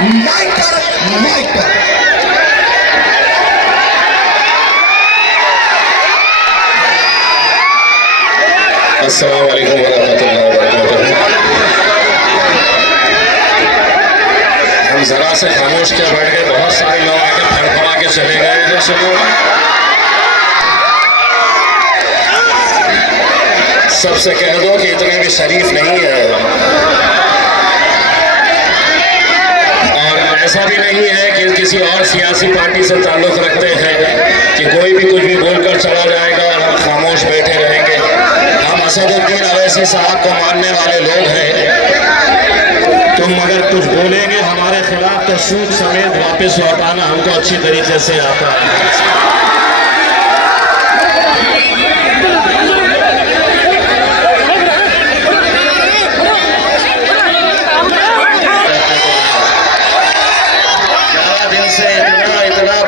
Mic पर अस्सलाम वालेकुम वरहमतुल्लाहि वबरकातुहू। हम जरा से खामोश क्या बैठ गए, बहुत सारे लोग आके फड़फड़ा के चले गए। जो सुनो, सबसे कह दो कि इतने भी शरीफ नहीं है, और ऐसा भी नहीं है कि किसी और सियासी पार्टी से ताल्लुक रखते हैं कि कोई भी कुछ भी बोलकर चला जाएगा और हम खामोश बैठे रहेंगे। हम असदुद्दीन अवैसी साहब को मानने वाले लोग हैं। तुम अगर कुछ बोलेंगे हमारे खिलाफ तो सूद समेत वापस लौटाना हमको अच्छी तरीके से आता है।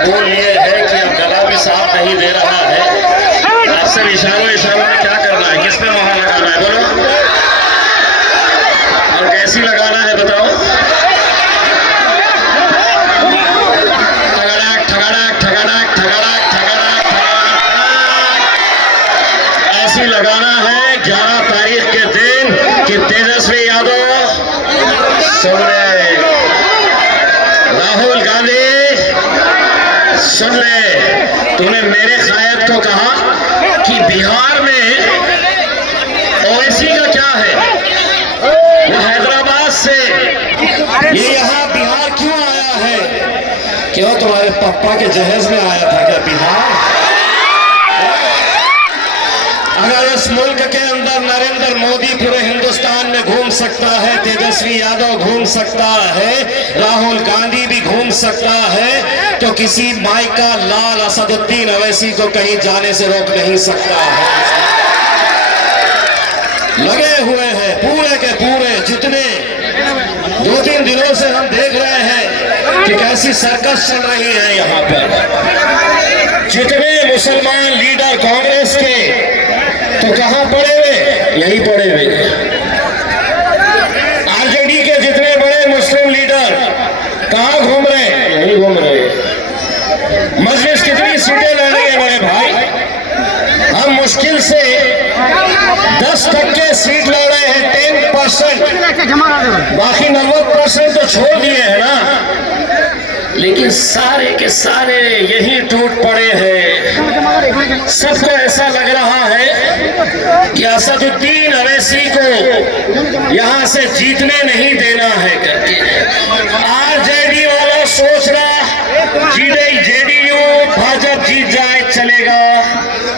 बोल लिए है कि अब गला भी साफ नहीं दे रहा है। आपसे इशारों में क्या करना है, किस पे मोहर लगाना है बोलो, और कैसी लगाना है बताओ। ठगड़ाक ठगड़ाक ठगड़ाक ठगड़ाक ठगड़ाक ऐसी लगाना है 11 तारीख के दिन कि तेजस्वी यादव सुन ले, राहुल गांधी सुन ले, तूने मेरे कायद को कहा कि बिहार में ओवैसी का क्या है, वो हैदराबाद से ये यहाँ बिहार क्यों आया है? क्यों तुम्हारे पप्पा के जहेज में आया था क्या बिहार? अगर इस मुल्क के अंदर नरेंद्र मोदी पूरे हिंदुस्तान में घूम सकता है, तेजस्वी यादव घूम सकता है, राहुल गांधी भी घूम सकता है, तो किसी माई का लाल असदुद्दीन अवैसी को कहीं जाने से रोक नहीं सकता है। लगे हुए हैं पूरे के पूरे, जितने 2-3 दिनों से हम देख रहे हैं कि कैसी सर्कस चल रही है यहाँ पर। जितने मुसलमान लीडर कांग्रेस के तो कहां पड़े हुए, यही पड़े हुए। आरजेडी के जितने बड़े मुस्लिम लीडर कहां घूम रहे हैं, यही घूम रहे हैं। मजलिस कितनी सीटें लड़ रही है बड़े भाई, हम मुश्किल से 10% सीट लड़ रहे हैं, 10%, बाकी 90% तो छोड़ दिए हैं ना। लेकिन सारे के सारे यही टूट पड़े हैं। सबको ऐसा लग रहा है कि असदुद्दीन अवैसी को यहां से जीतने नहीं देना है करके। आरजेडी वाला सोच रहा जेडीयू भाजपा जीत जाए चलेगा,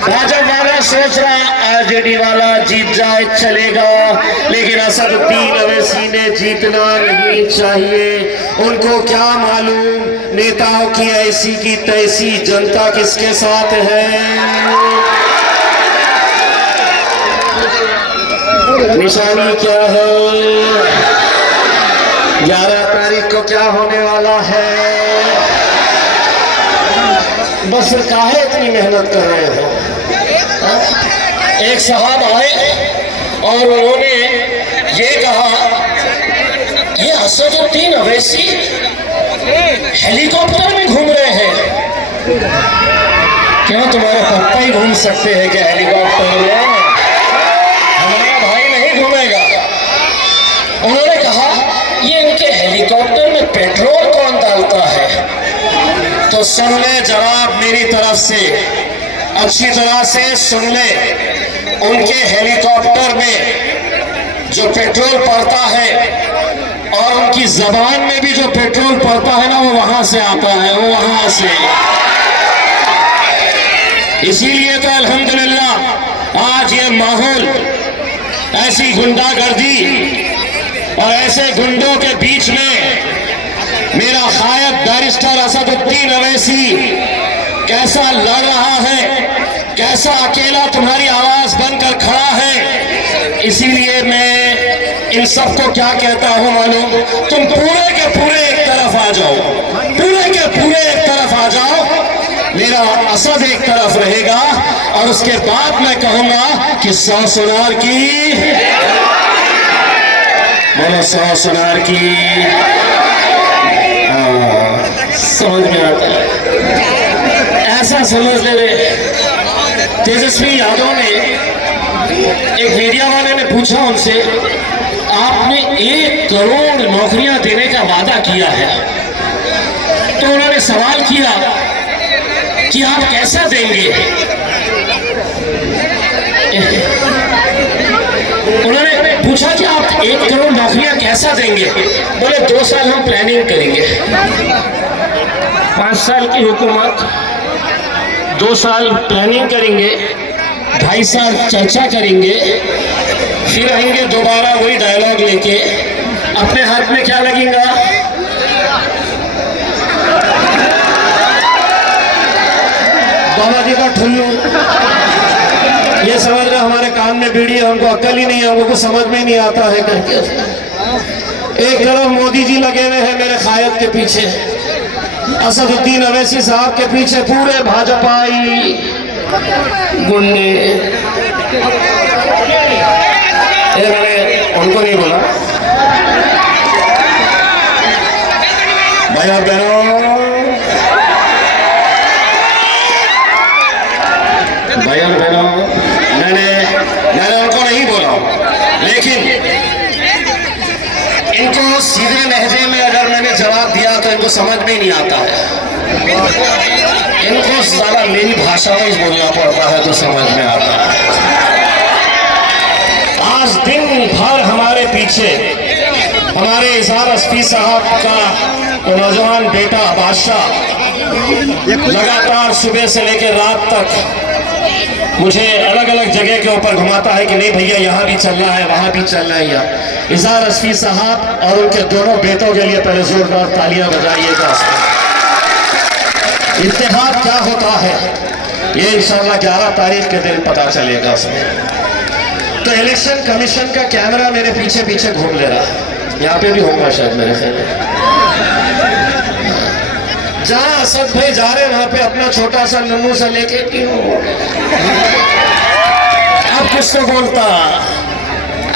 भाजपा वाला सोच रहा आरजेडी वाला जीत जाए चलेगा, लेकिन असदुद्दीन अवैसी ने जीतना नहीं चाहिए। उनको क्या मालूम नेताओं की ऐसी की तैसी, जनता किसके साथ है। निशानी क्या है, 11 तारीख को क्या होने वाला है। बस काहे इतनी मेहनत कर रहे हो। एक साहब आए और उन्होंने ये कहा, ये असदुद्दीन अवैसी हेलीकॉप्टर में घूम रहे हैं। क्यों, तुम्हारे पप्पा ही घूम सकते हैं क्या हेलीकॉप्टर में? हमारा भाई नहीं घूमेगा। उन्होंने कहा, ये इनके हेलीकॉप्टर में पेट्रोल कौन डालता है? तो सुन ले जवाब मेरी तरफ से, अच्छी तरह से सुन ले। उनके हेलीकॉप्टर में जो पेट्रोल पड़ता है और उनकी जबान में भी जो पेट्रोल पड़ता है ना, वो वहां से आता है, वो वहां से। इसीलिए तो अल्हम्दुलिल्लाह आज ये माहौल, ऐसी गुंडागर्दी और ऐसे गुंडों के बीच में मेरा कायद बैरिस्टर असदुद्दीन अवैसी कैसा लड़ रहा है, कैसा अकेला तुम्हारी आवाज बनकर खड़ा है। इसीलिए मैं इन सबको क्या कहता हूं मालूम, तुम पूरे के पूरे एक तरफ आ जाओ, पूरे के पूरे एक तरफ आ जाओ, मेरा असद एक तरफ रहेगा, और उसके बाद मैं कहूंगा कि 100 सुनार की, बोलो 100 सुनार की। समझ में आता है। ऐसा समझ ले तेजस्वी यादव ने, एक मीडिया वाले ने पूछा उनसे, आपने 1 करोड़ नौकरियां देने का वादा किया है, तो उन्होंने सवाल किया कि आप कैसा देंगे। उन्होंने पूछा कि आप 1 करोड़ नौकरियां कैसा देंगे। बोले 2 साल हम प्लानिंग करेंगे। 5 साल की हुकूमत, 2 साल प्लानिंग करेंगे, 2.5 साल चर्चा करेंगे, फिर आएंगे दोबारा वही डायलॉग लेके। अपने हाथ में क्या लगेगा? बाबा जी का ठुल्लू। ये समझ रहे हमारे कान में बीड़ी है, हमको अक्ल ही नहीं है, हमको समझ में नहीं आता है करके। एक तरफ मोदी जी लगे हुए हैं मेरे कायद के पीछे, असदुद्दीन अवैसी साहब के पीछे पूरे भाजपाई गुंडे। मैंने उनको नहीं बोला, भाई और बहनों, भाई और बहनों, मैंने उनको नहीं बोला, लेकिन इनको सीधे लहजे में अगर मैंने जवाब दिया तो इनको समझ में नहीं आता है। इनको सारा मेरी भाषा में बोलना पड़ता है तो समझ में आता है। आज दिन भर हमारे पीछे हमारे इज़हार अस्फी साहब का नौजवान बेटा बादशाह लगातार सुबह से लेकर रात तक मुझे अलग अलग जगह के ऊपर घुमाता है कि नहीं भैया यहाँ भी चलना है, वहाँ भी चलना है। यहाँ इज़हार अस्फी साहब और उनके दोनों बेटों के लिए पहले जोरदार तालियां बजाइएगा। इत्तेहाद क्या होता है ये इंशाअल्लाह 11 तारीख के दिन पता चलेगा उसमें। तो इलेक्शन कमीशन का कैमरा मेरे पीछे पीछे घूम ले रहा है, यहाँ पे भी होगा शायद मेरे ख्याल में। जहाँ असद भाई जा रहे वहां पे अपना छोटा सा नन्नू सा लेके अब कुछ तो बोलता,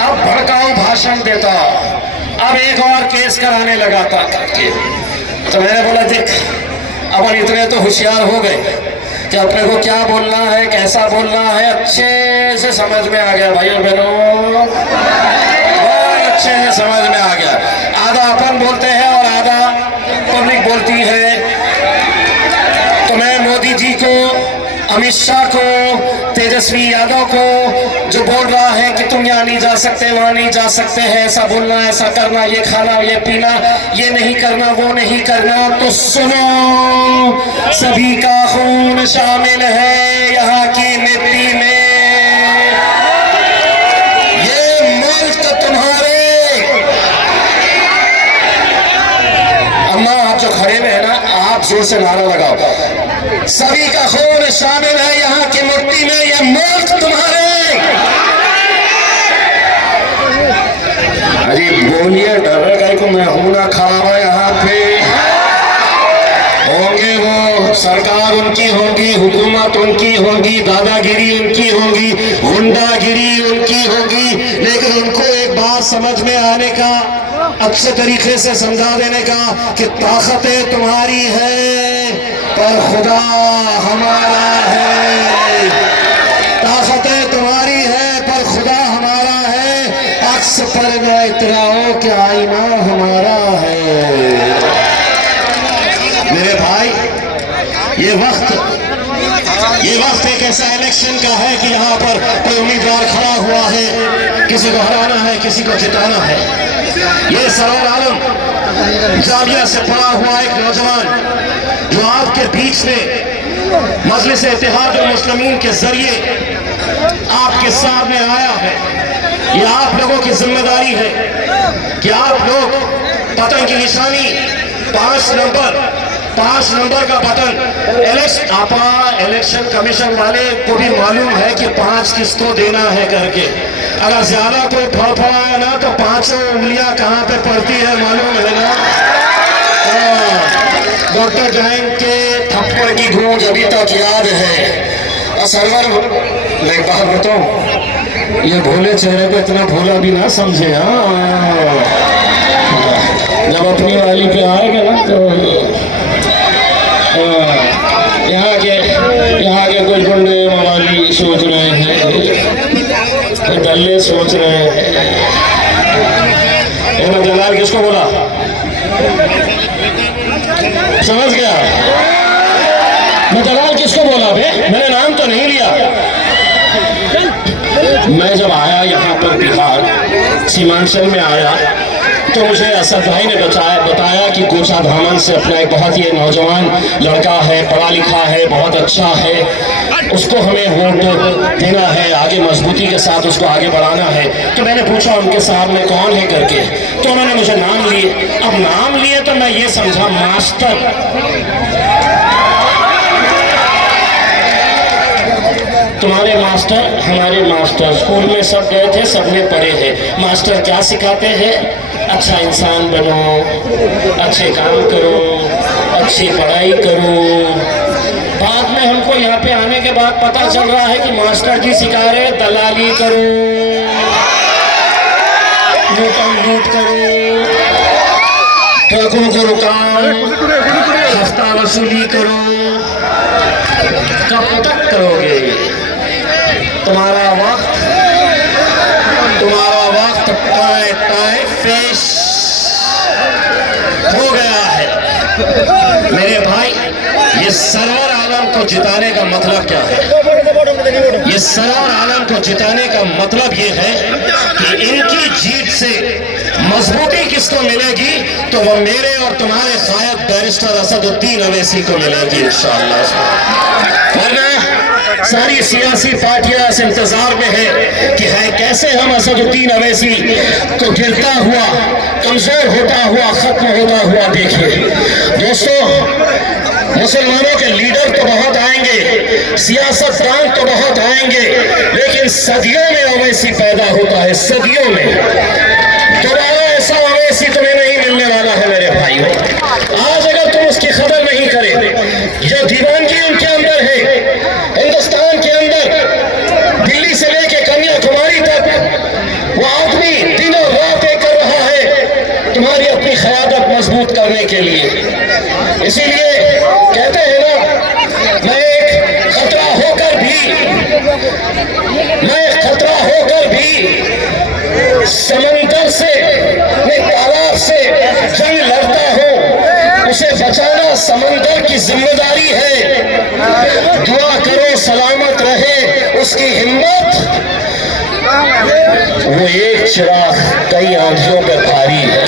अब भड़काऊ भाषण देता, अब एक और केस कराने लगा था करके। तो मैंने बोला देख अपन इतने तो होशियार हो गए कि अपने को क्या बोलना है, कैसा बोलना है अच्छे से समझ में आ गया। भाइयों बहनों बहुत अच्छे से समझ में आ गया। आधा अपन बोलते हैं और आधा पब्लिक बोलती है। तो मैं मोदी जी को, अमित शाह को, तेजस्वी यादव को जो बोल रहा है कि तुम यहाँ नहीं जा सकते, वहाँ नहीं जा सकते हैं, ऐसा बोलना, ऐसा करना, ये खाना, ये पीना, ये नहीं करना, वो नहीं करना, तो सुनो, सभी का खून शामिल है यहाँ की मिट्टी में। ये मुल्क तुम्हारे, अम्मा आप जो खड़े में है ना, आप जोर से नारा लगाओ, सभी का खून शामिल है यहाँ की मिट्टी में, ये मुल्क तुम्हारे। अरे बोलिए, डर गए को मैं हूं ना खड़ा हुआ यहाँ पे। होंगे वो, सरकार उनकी होगी, हुकूमत उनकी होगी, दादागिरी उनकी होगी, गुंडागिरी उनकी होगी, लेकिन उनको एक बात समझ में आने का, अच्छे तरीके से समझा देने का कि ताकतें तुम्हारी है पर खुदा हमारा है। ताकतें तुम्हारी है पर खुदा हमारा है। अक्स पर न इतराओ कि आईना हमारा है। मेरे भाई, ये वक्त एक ऐसा इलेक्शन का है कि यहाँ पर कोई उम्मीदवार खड़ा हुआ है, किसी को हराना है, किसी को जिताना है। ये सरवर आलम जामिया से पढ़ा हुआ एक नौजवान जो आपके बीच में मजलिस इत्तेहादुल मुस्लिमीन के जरिए आपके सामने आया है। ये आप लोगों की जिम्मेदारी है कि आप लोग पतन की निशानी 5 नंबर का बटन इलेक्शन कमीशन वाले को भी मालूम है कि 5 किसको देना है करके। अगर ज्यादा कोई फड़फड़ाए ना तो 5 उंगलियां कहाँ पे पड़ती है मालूम है ना। डॉक्टर गैंग के थप्पड़ की गूंज अभी तक याद है। और सरवर मैं बात बताऊं, ये भोले चेहरे को इतना भोला भी ना समझे। हाँ, जब अपनी वाली पे आएगा ना तो सोच रहे हैं, दल्ले सोच रहे हैं। दलाल किसको बोला समझ गया? मैं दलाल किसको बोला बे? मैंने नाम तो नहीं लिया। मैं जब आया यहाँ पर बिहार सीमांचल में आया तो मुझे असद भाई ने बताया कि गोसा धामन से अपना एक बहुत ही नौजवान लड़का है, पढ़ा लिखा है, बहुत अच्छा है, उसको हमें वोट देना है, आगे मजबूती के साथ उसको आगे बढ़ाना है। तो मैंने पूछा उनके सामने कौन है करके, तो उन्होंने मुझे नाम लिए। अब नाम लिए तो मैं ये समझा मास्टर। तुम्हारे मास्टर हमारे मास्टर, स्कूल में सब गए थे, सबने पढ़े हैं। मास्टर क्या सिखाते हैं? अच्छा इंसान बनो, अच्छे काम करो, अच्छी पढ़ाई करो। बाद में हमको यहाँ पे आने के बाद पता चल रहा है कि मास्टर जी सिखा रहे दलाली करो, लूट करो, ट्रकों को रुकाओ, हफ्ता वसूली करो। कब तक करोगे? तुम्हारा वक्त पेश हो गया है। मेरे भाई, ये सरवर आलम को जिताने का मतलब क्या है? ये सरवर आलम को जिताने का मतलब ये है कि इनकी जीत से मजबूती किसको मिलेगी? तो वो मेरे और तुम्हारे कायद बैरिस्टर असदुद्दीन अवैसी को मिलेगी इंशाअल्लाह। सारी सियासी पार्टियां इस इंतजार में है कि है कैसे हम असदुद्दीन अवैसी को गिरता हुआ, कमजोर होता हुआ, खत्म होता हुआ देखें। दोस्तों, मुसलमानों के लीडर तो बहुत आएंगे, सियासतदान तो बहुत आएंगे, लेकिन सदियों में अवैसी पैदा होता है, सदियों में। दोबारा ऐसा अवैसी तुम्हें नहीं मिलने वाला है मेरे भाई। आज अगर तुम उसकी खबर नहीं करे, जो दीवानगी उनके अंदर है, हिंदुस्तान के अंदर दिल्ली से लेके कन्याकुमारी तक वो आदमी दिन और रात एक कर रहा है तुम्हारी अपनी क़यादत मजबूत करने के लिए। इसीलिए कहते हैं ना, मैं एक खतरा होकर भी समंदर से, तालाब से जंग लड़ता हूं। उसे बचाना समंदर की जिम्मेदारी है। दुआ करो सलामत रहे उसकी हिम्मत। वो एक चिराग कई आंधियों पर भारी है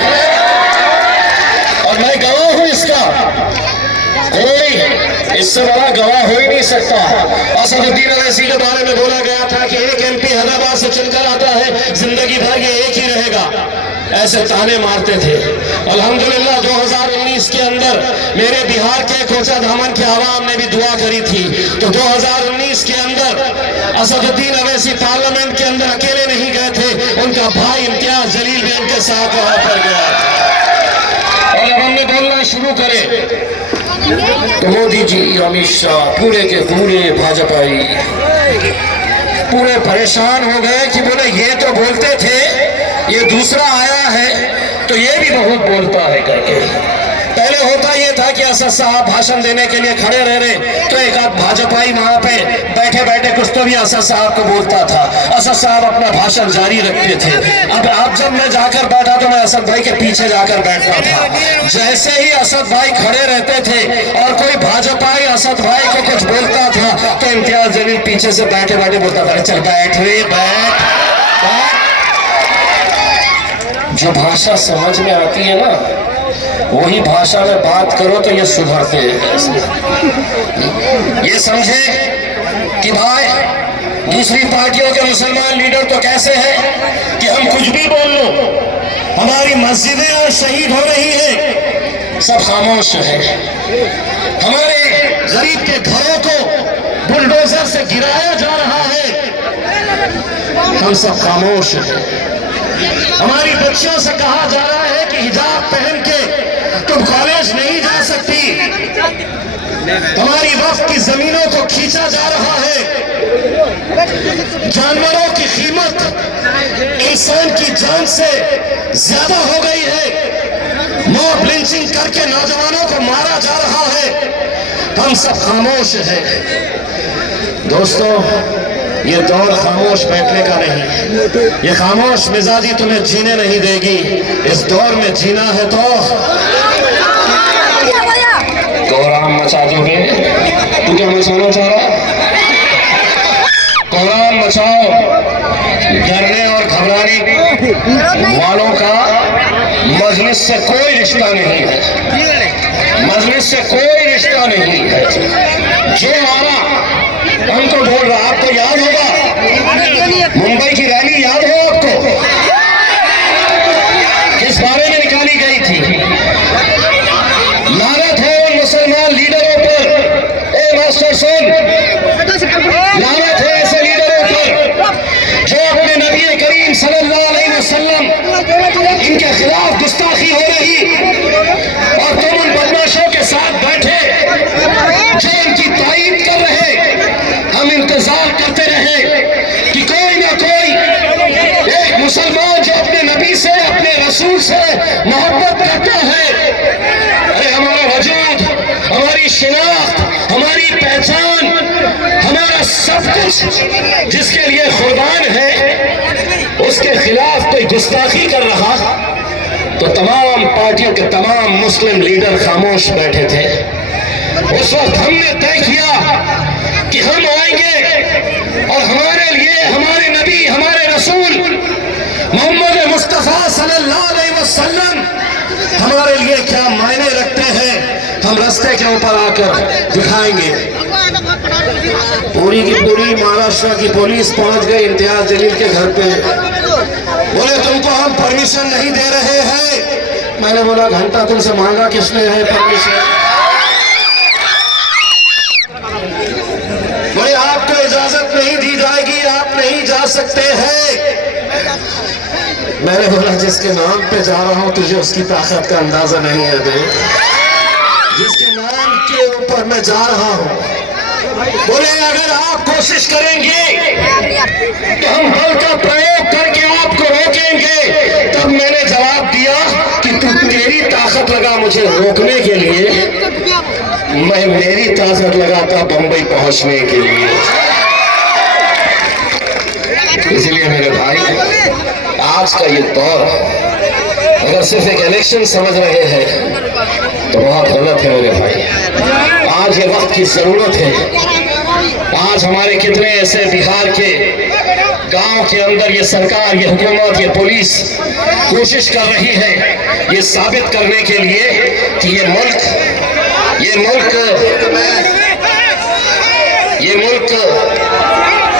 और मैं गवाह हूं इसका। कोई इससे बड़ा गवाह हो ही नहीं सकता। असदुद्दीन अवैसी के बारे में बोला गया था कि एक एमपी हैदराबाद से चुनकर आता है, जिंदगी भर ये एक ही रहेगा, ऐसे ताने मारते थे। अल्हम्दुलिल्लाह 2019 के अंदर मेरे बिहार के कोचा धामन के आवाम ने भी दुआ करी थी। तो 2019 के अंदर असदुद्दीन अवैसी पार्लियामेंट के अंदर अकेले नहीं गए थे, उनका भाई इम्तियाज जलील भी उनके साथ वहां पर गया। और अब हमने बोलना शुरू करे तो मोदी जी, अमित शाह, पूरे के पूरे भाजपाई पूरे परेशान हो गए कि बोले ये तो बोलते थे, ये दूसरा आया है तो ये भी बहुत बोलता है करके। पहले होता ये था कि असद साहब भाषण देने के लिए खड़े रह रहे तो एक आध भाजपाई वहां पे बैठे बैठे कुछ तो भी असद साहब को बोलता था, असद साहब अपना भाषण जारी रखते थे। अब जब मैं जाकर बैठा तो मैं असद भाई के पीछे जाकर बैठता था। जैसे ही असद भाई खड़े रहते थे और कोई भाजपाई असद भाई को कुछ बोलता था तो इम्तियाज जलील पीछे से बैठे बैठे बोलता था, चल बैठ रे बैठ। जो भाषा समझ में आती है ना, वही भाषा में बात करो तो ये सुधरते हैं। ये समझे कि भाई दूसरी पार्टियों के मुसलमान लीडर तो कैसे हैं कि हम कुछ भी बोल लो, हमारी मस्जिदें और शहीद हो रही है, सब खामोश है। हमारे गरीब के घरों को बुलडोजर से गिराया जा रहा है, हम सब खामोश हैं। हमारी बच्चियों से कहा जा रहा है कि हिजाब पहन के तुम कॉलेज नहीं जा सकती। हमारी वक्फ की जमीनों को खींचा जा रहा है। जानवरों की कीमत इंसान की जान से ज्यादा हो गई है। मॉब लिंचिंग करके नौजवानों को मारा जा रहा है, हम सब खामोश हैं। दोस्तों, ये दौर खामोश बैठने का नहीं, ये खामोश मिजाजी तुम्हें जीने नहीं देगी। इस दौर में जीना है तो कोहराम मचा दोगे। तू क्या मचाना चाह रहा? कोहराम मचाओ। डरने और घबराने वालों का मजलिस से कोई रिश्ता नहीं है, मजलिस से कोई रिश्ता नहीं है। जो आना हमको बोल रहा, आपको याद होगा मुंबई की रैली याद हो आपको, किस बारे में निकाली गई थी? लानत है उन मुसलमान लीडरों पर। ए मास्टर सुन, लानत है ऐसे लीडरों पर जो अपने नबी करीम सल्लल्लाहु अलैहि वसल्लम इनके खिलाफ गुस्ताखी हो रही और तुम उन बदमाशों के साथ बैठे जो इनकी तायीद कर रहे। हम इंतजार करते रहे कि कोई ना कोई एक मुसलमान जो अपने नबी से, अपने रसूल से मोहब्बत करता है, अरे हमारा वजूद, हमारी शिनाख्त, हमारी पहचान, हमारा सब कुछ जिसके लिए कुर्बान है, उसके खिलाफ कोई गुस्ताखी कर रहा तो तमाम पार्टियों के तमाम मुस्लिम लीडर खामोश बैठे थे। उस वक्त हमने तय किया कि हम आएंगे और हमारे लिए हमारे नबी, हमारे रसूल मोहम्मद मुस्तफा सल्लल्लाहु अलैहि वसल्लम हमारे लिए क्या मायने रखते हैं, हम रास्ते के ऊपर आकर दिखाएंगे। पूरी की पूरी महाराष्ट्र की पुलिस पहुंच गई इम्तियाज जलील के घर पे। बोले तुमको हम परमिशन नहीं दे रहे हैं। मैंने बोला घंटा तुमसे मांगा किसने है परमिशन? बोले आपको इजाजत नहीं दी जाएगी, आप नहीं जा सकते हैं। मैंने बोला जिसके नाम पे जा रहा हूं तुझे उसकी ताकत का अंदाजा नहीं है बे। जिसके नाम के ऊपर मैं जा रहा हूं, बोले अगर आप कोशिश करेंगे तो हम बल का प्रयोग करके आपको रोकेंगे। तब मैंने जवाब दिया कि तू तेरी ताकत लगा मुझे रोकने के लिए, मैं मेरी ताकत लगाता बंबई पहुंचने के लिए। इसलिए मेरे भाई, आज का ये दौर अगर सिर्फ एक इलेक्शन समझ रहे हैं तो बहुत गलत है मेरे भाई। आज ये वक्त की जरूरत है। आज हमारे कितने ऐसे बिहार के गांव के अंदर ये सरकार, ये हुकूमत, ये पुलिस कोशिश कर रही है ये साबित करने के लिए कि ये मुल्क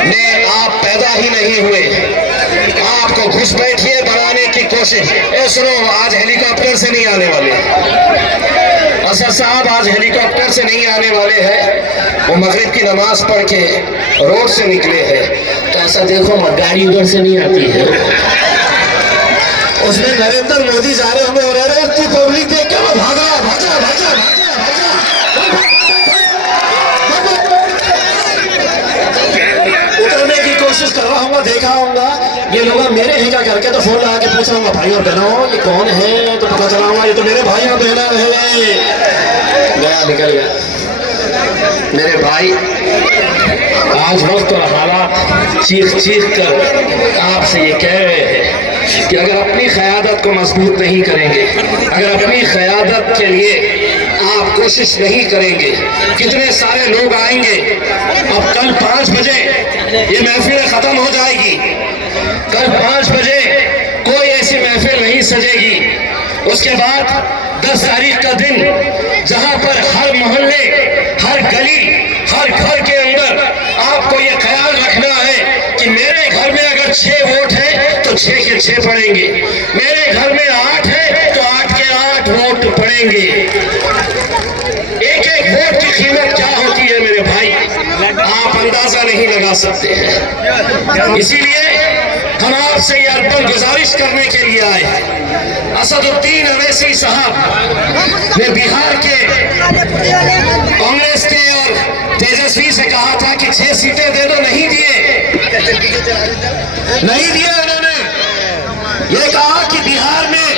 में आप पैदा ही नहीं हुए, आपको घुसपैठिए बनाने की कोशिश। सुनो, आज हेलीकॉप्टर से नहीं आने वाले असद साहब, आज हेलीकॉप्टर से नहीं आने वाले हैं। वो मगरिब की नमाज पढ़ के रोड से निकले हैं। तो ऐसा देखो मत, गाड़ी उधर से नहीं आती है। उसने नरेंद्र मोदी जा रहे हमें पब्लिक देख के भागा भागा भागा उतरने की कोशिश कर रहा हूँ, देखा होगा ये लोग मेरे हैं क्या करके, तो फोन लगा के पूछ रहा हूँ भाई और बहनों ये कौन है, तो पता चला हुआ ये तो मेरे भाई और बहना है। गया निकल गया। मेरे भाई, आज वक्त और हालात चीख चीख कर आपसे ये कह रहे हैं कि अगर अपनी क़यादत को मजबूत नहीं करेंगे, अगर अपनी क़यादत के लिए आप कोशिश नहीं करेंगे, कितने सारे लोग आएंगे। अब कल 5 बजे ये महफिल खत्म हो जाएगी। कल 5 बजे कोई ऐसी महफिल नहीं सजेगी। उसके बाद 10 तारीख का दिन जहां पर हर मोहल्ले, हर गली, हर घर के अंदर आपको ये ख्याल रखना है कि मेरे घर में अगर 6 वोट है तो 6 के 6 पड़ेंगे, मेरे घर में 8 है तो 8 के 8 वोट पड़ेंगे। एक एक वोट की कीमत क्या होती है मेरे भाई, आप अंदाजा नहीं लगा सकते हैं। इसीलिए हम आपसे ये अर्पण गुजारिश करने के लिए आए। असदुद्दीन अवैसी साहब ने बिहार के कांग्रेस के और तेजस्वी से कहा था कि 6 सीटें दे दो, नहीं दिए उन्होंने। ये कहा कि बिहार में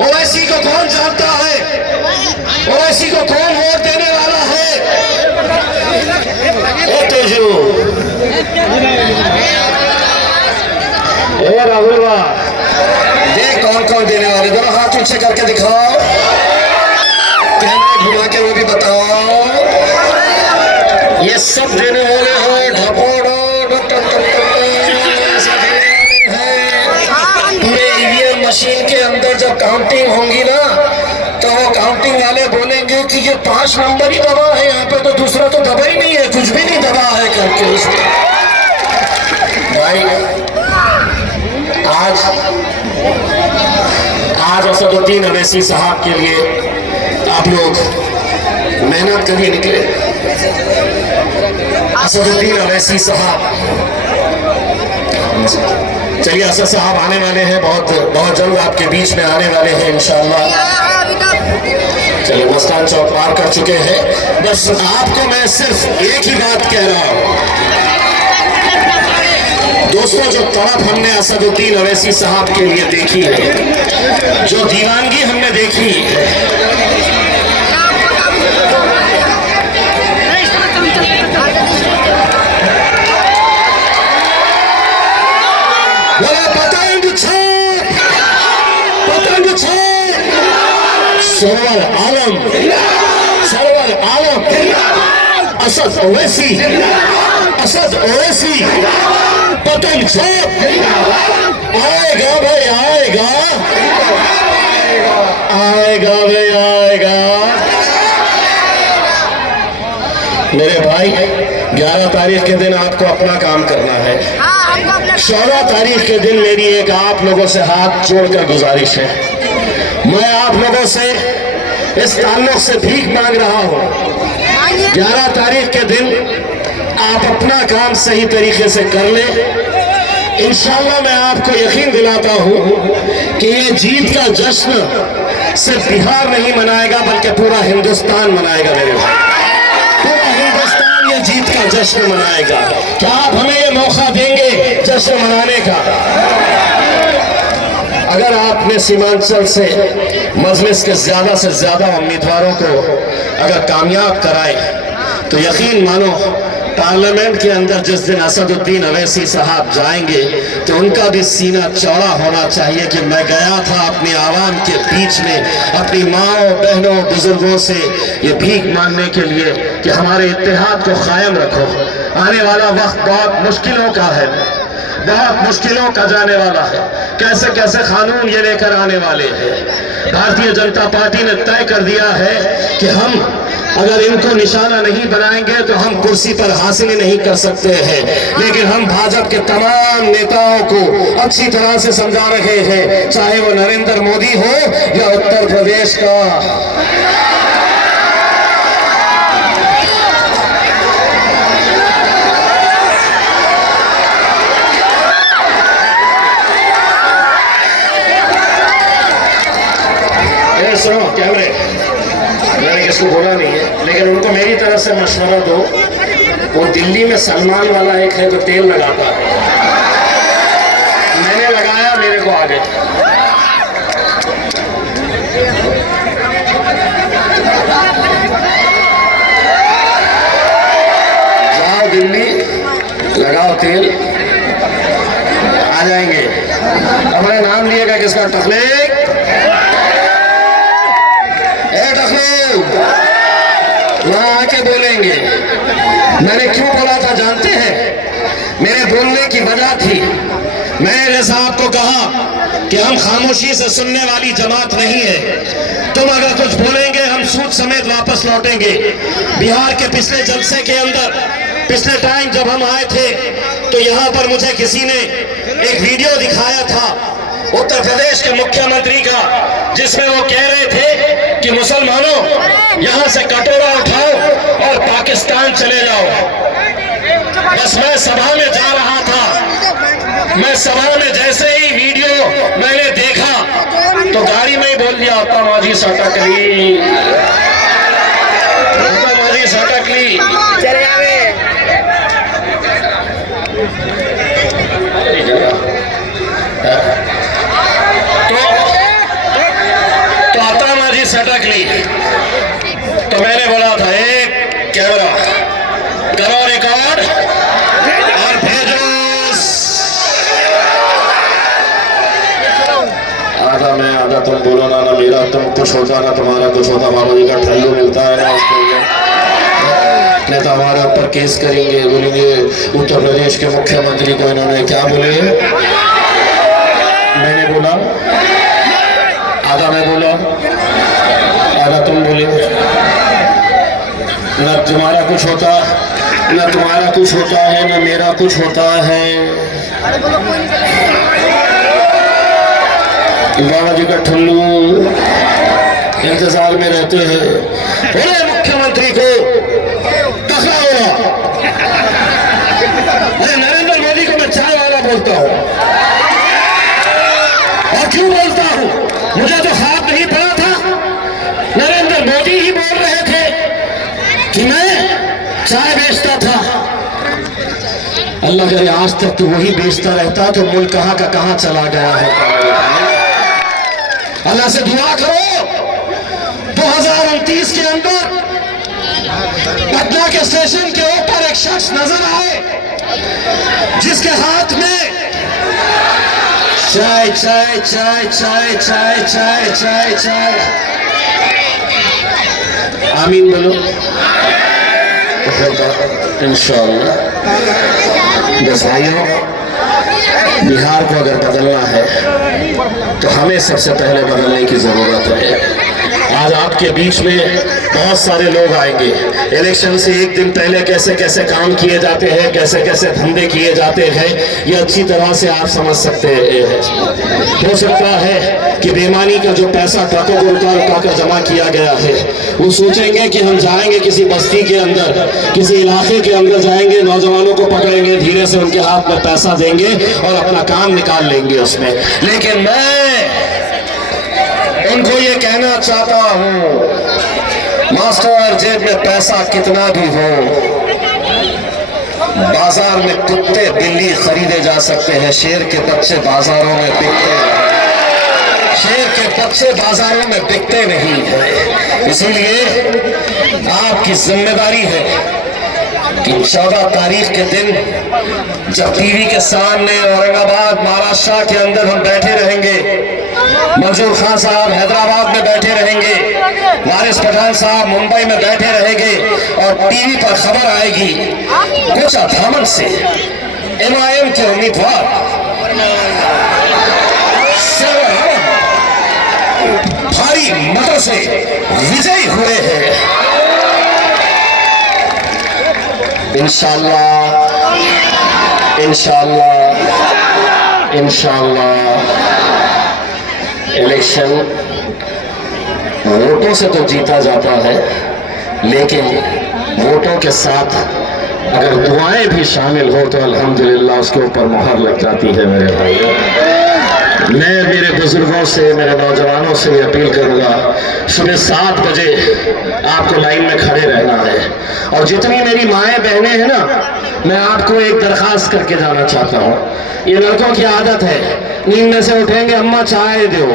ओवैसी को कौन जानता है, ओवैसी को कौन वोट देने वाला है। फटाफट से करके दिखाओ, कैमरे घुमा के वो भी बताओ। ये सब देने वाले हैं ढपोड़ो पूरे ईवीएम मशीन के अंदर जब काउंटिंग होंगी ना, तो वो काउंटिंग वाले बोलेंगे कि ये 5 नंबर ही दबा है, यहाँ पे तो दूसरा तो दबा ही नहीं है, कुछ भी नहीं दबा है करके। भाई आज असदुद्दीन अवैसी साहब के लिए आप लोग मेहनत करिए निकले। असदुद्दीन अवैसी साहब, चलिए असद साहब आने वाले हैं, बहुत जल्द आपके बीच में आने वाले हैं इंशाअल्लाह। चलिए मस्तान चौक पार कर चुके हैं। बस आपको मैं सिर्फ एक ही बात कह रहा हूं दोस्तों, जो तड़प हमने असदुद्दीन अवैसी साहब के लिए देखी है, जो दीवानगी हमने देखी है, सरवर आलम असद ओवैसी, असद ओवैसी पतंग छाप आएगा भाई, आएगा आएगा भाई, आएगा। मेरे भाई 11 तारीख के दिन आपको अपना काम करना है। 16 तारीख के दिन मेरी एक आप लोगों से हाथ जोड़कर गुजारिश है, मैं आप लोगों से इस ताल्लुक से भीख मांग रहा हूं। 11 तारीख के दिन आप अपना काम सही तरीके से कर लें। इंशाअल्लाह मैं आपको यकीन दिलाता हूं कि ये जीत का जश्न सिर्फ बिहार नहीं मनाएगा बल्कि पूरा हिंदुस्तान मनाएगा। मेरे भाई पूरा हिंदुस्तान ये जीत का जश्न मनाएगा। क्या आप हमें ये मौका देंगे जश्न मनाने का? अगर आपने सीमांचल से मजलिस के ज्यादा से ज्यादा उम्मीदवारों को अगर कामयाब कराए तो यकीन मानो पार्लियामेंट के अंदर जिस दिन असदुद्दीन अवैसी साहब जाएंगे तो उनका भी सीना चौड़ा होना चाहिए कि मैं गया था अपनी आवाम के बीच में, अपनी माओ बहनों बुजुर्गों से ये भीख मांगने के लिए कि हमारे इत्तेहाद को कायम रखो। आने वाला वक्त बहुत मुश्किलों का है, बहुत मुश्किलों का जाने वाला है। कैसे कैसे कानून ये लेकर आने वाले हैं। भारतीय जनता पार्टी ने तय कर दिया है कि हम अगर इनको निशाना नहीं बनाएंगे तो हम कुर्सी पर हासिल ही नहीं कर सकते हैं। लेकिन हम भाजपा के तमाम नेताओं को अच्छी तरह से समझा रहे हैं, चाहे वो नरेंद्र मोदी हो या उत्तर प्रदेश का सुनो कैमरे, मैंने किसको बोला नहीं है, लेकिन उनको मेरी तरफ से मशवरा दो। वो दिल्ली में सलमान वाला एक है जो तेल लगाता है, मैंने लगाया, मेरे को आ गया। जाओ दिल्ली, लगाओ तेल, आ जाएंगे। हमारे नाम लिएगा किसका? टकलेक, वहां आके बोलेंगे। मैंने क्यों बोला था जानते हैं? मेरे बोलने की वजह थी, मैंने साहब को कहा कि हम खामोशी से सुनने वाली जमात नहीं है। तुम अगर कुछ बोलेंगे हम सूद समेत वापस लौटेंगे। बिहार के पिछले जलसे के अंदर, पिछले टाइम जब हम आए थे तो यहाँ पर मुझे किसी ने एक वीडियो दिखाया था उत्तर प्रदेश के मुख्यमंत्री का, जिसमें वो कह रहे थे कि मुसलमानों यहाँ से कटोरा उठाओ और पाकिस्तान चले जाओ। बस मैं सभा में जा रहा था, मैं सभा में जैसे ही वीडियो मैंने देखा तो गाड़ी में ही बोल दिया, आता माजी सटकली, आता माजी सटकली। तो आता माजी सटकली। तो मैंने बोला था एक कैमरा करो रिकॉर्ड और भेजो। आधा मैं आधा तुम बोलो ना मेरा तुम कुछ होता ना तुम्हारा कुछ होता। बाबा जी का ठल्लू मिलता है ना उसको, नहीं तो हमारे ऊपर केस करेंगे, बोलेंगे उत्तर प्रदेश के मुख्यमंत्री को इन्होंने क्या बोले। मैंने बोला आधा, मैं बोला आधा तुम बोले। न तुम्हारा कुछ होता, न तुम्हारा कुछ होता है, न मेरा कुछ होता है। बाबा जी का ठल्लू इंतजार में रहते हैं। बोले मुख्यमंत्री को टकरा हुआ। मैं नरेंद्र मोदी को मैं चाय वाला बोलता हूँ, और क्यों बोलता हूँ, मुझे तो हाथ नहीं पड़ा था। नरेंद्र मोदी ही बोल रहे थे कि मैं चाय बेचता था। अल्लाह करे आज तक तो वही बेचता रहता तो मुल्क कहाँ का कहाँ चला गया होता। अल्लाह से दुआ करो 2029 के अंदर पटना के स्टेशन के ऊपर एक शख्स नजर आए जिसके हाथ में चाय चाय चाय चाय चाय चाय चाय चाय। आमीन बोलो इंशाअल्लाह। बस भाइयों, बिहार को अगर बदलना है तो हमें सबसे पहले बदलने की जरूरत है। आज आपके बीच में बहुत सारे लोग आएंगे। इलेक्शन से एक दिन पहले कैसे कैसे काम किए जाते हैं, कैसे कैसे धंधे किए जाते हैं, ये अच्छी तरह से आप समझ सकते हैं। हो सकता है कि बेईमानी का जो पैसा ट्रकों को उठा उठा कर जमा किया गया है, वो सोचेंगे कि हम जाएंगे किसी बस्ती के अंदर, किसी इलाके के अंदर जाएंगे, नौजवानों को पकड़ेंगे, धीरे से उनके हाथ में पैसा देंगे और अपना काम निकाल लेंगे उसमें। लेकिन मैं उनको ये कहना चाहता हूँ, मास्टर जेब में पैसा कितना भी हो, बाजार में कुत्ते बिल्ली खरीदे जा सकते हैं, शेर के बच्चे बाजारों में बिकते नहीं। शेर के बच्चे बाजारों में बिकते नहीं है। इसीलिए आपकी जिम्मेदारी है कि 14 तारीख के दिन जब टीवी के सामने औरंगाबाद महाराष्ट्र के अंदर हम बैठे रहेंगे, मंजूर खान साहब हैदराबाद में बैठे रहेंगे, वारिस पठान साहब मुंबई में बैठे रहेंगे और टीवी पर खबर आएगी कोचा धामन से MIM के उम्मीदवार भारी मतों से विजयी हुए हैं। इंशाअल्लाह इंशाअल्लाह इंशाअल्लाह इलेक्शन वोटों से तो जीता जाता है, लेकिन वोटों के साथ अगर दुआएं भी शामिल हो तो अल्हम्दुलिल्लाह उसके ऊपर मुहर लग जाती है। मेरे भाई, मैं मेरे बुजुर्गों से, मेरे नौजवानों से अपील करूंगा, सुबह 7 बजे आपको लाइन में खड़े रहना है। और जितनी मेरी माएँ बहनें हैं ना, मैं आपको एक दरखास्त करके जाना चाहता हूँ। ये लड़कों की आदत है, नींद में से उठेंगे, अम्मा चाय दो,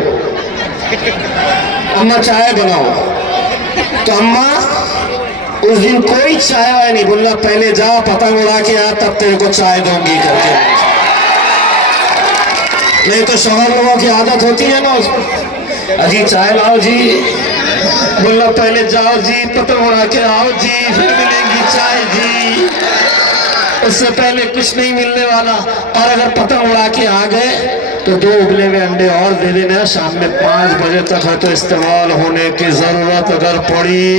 अम्मा चाय बनाओ, तो अम्मा उस दिन कोई चाय वाय नहीं, बोलना पहले जा पतंग उड़ा के आ तब तेरे को चाय दूंगी करके। नहीं तो शहर लोगों की आदत होती है ना, अजी चाय लाओ जी, बोलना पहले जाओ जी पतंग उड़ा के आओ जी, फिर मिलेंगी चाय जी, उससे पहले कुछ नहीं मिलने वाला। और अगर पतंग उड़ा के आ गए तो 2 उबले हुए अंडे और दे देना, शाम में 5 बजे तक है तो इस्तेमाल होने की जरूरत अगर पड़ी।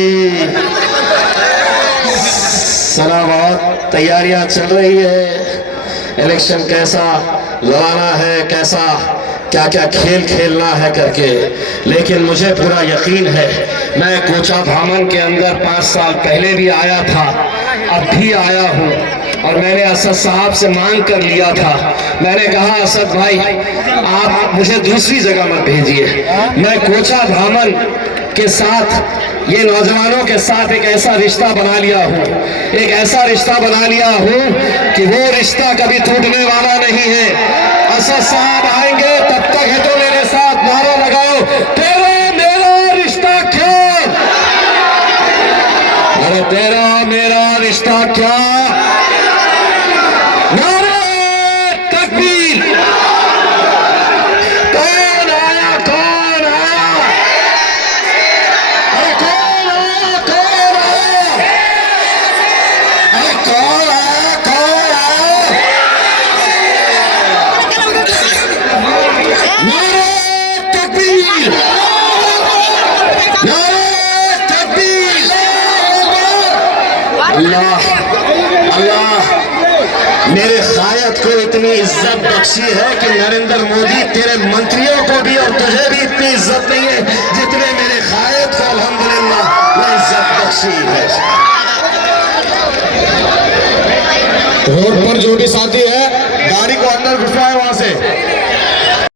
सलामत तैयारियां चल रही है, इलेक्शन कैसा लड़ाना है, कैसा क्या क्या खेल खेलना है करके। लेकिन मुझे पूरा यकीन है, मैं कोचा धामन के अंदर 5 साल पहले भी आया था, अब भी आया हूँ, और मैंने असद साहब से मांग कर लिया था। मैंने कहा असद भाई आप मुझे दूसरी जगह मत भेजिए, मैं कोचा धामन के साथ, ये नौजवानों के साथ एक ऐसा रिश्ता बना लिया हूँ, एक ऐसा रिश्ता बना लिया हूँ कि वो रिश्ता कभी टूटने वाला नहीं है। असद साहब आएंगे तब तक है तो मेरे साथ नारा लगाओ, तेरा मेरा रिश्ता क्या, अरे तेरा मेरा रिश्ता क्या, नारे तकबीर। कौन आया कौन अल्लाह अल्लाह मेरे कायद को इतनी इज्जत बख्शी है कि नरेंद्र मोदी तेरे मंत्रियों को भी और तुझे भी इतनी इज्जत नहीं है जितने मेरे कायद को अल्हम्दुलिल्लाह इज्जत बख्शी है। रोड पर जो भी साथी है गाड़ी को अंदर घुसवाए वहां से।